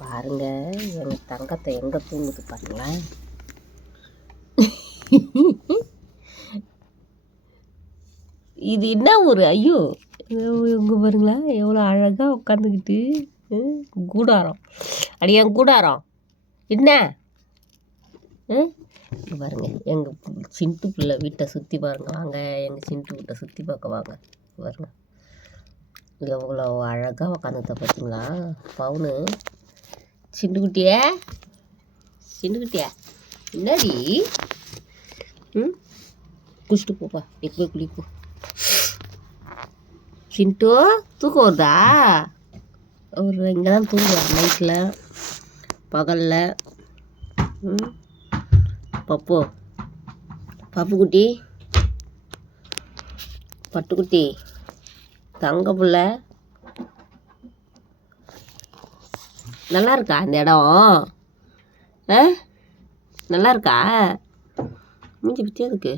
பாருங்க எங்க தங்கத்தை எங்க தூங்குது பாருங்களேன். இது என்ன ஒரு ஐயோ எங்க பாருங்களா எவ்வளோ அழகா உட்காந்துக்கிட்டு கூடாரம் அடியான் கூடாரம் என்ன பாருங்க எங்கள் சிண்டு பிள்ளை வீட்டை சுற்றி பாருங்க. வாங்க எங்கள் சிண்டு வீட்டை சுற்றி பார்க்க வாங்க. பாருங்க எவ்வளோ அழகாக உக்காந்துட்ட பார்த்தீங்களா பவுனு. சிண்டுக்குட்டிய சிண்டுக்குட்டியா என்னடி குளிச்சுட்டு போப்பா. நீ போய் குளிப்போ. சிண்டு தூக்கம் வருதா? அவர் இங்கே தான் தூங்குவார் நைட்டில் பகலில். பப்பு பப்புக்குட்டி பட்டுக்குட்டி தங்க பிள்ளை நல்லா இருக்கா இந்த இடம்? நல்லா இருக்கா? மூஞ்சி பற்றியா இருக்கு.